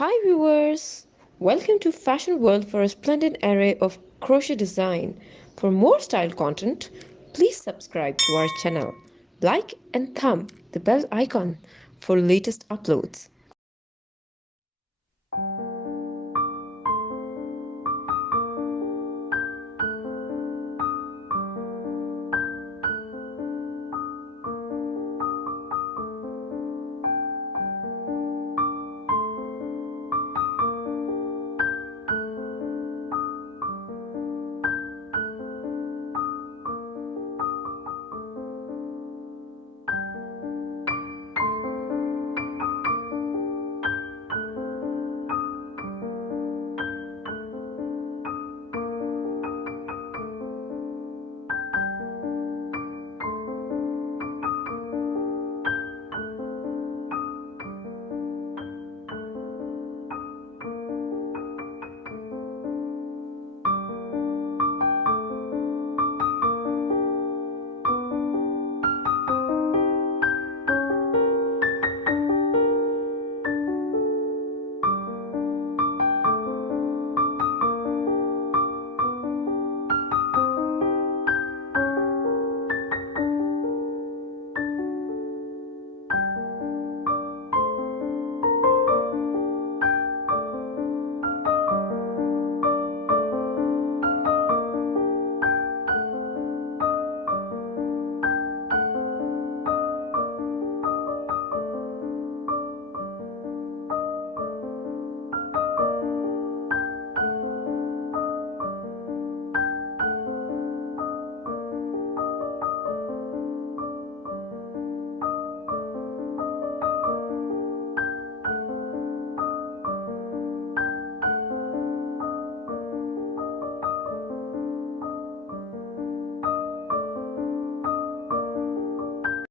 Hi viewers! Welcome to Fashion World for a splendid array of crochet design. For more style content, please subscribe to our channel. Like and thumb the bell icon for latest uploads.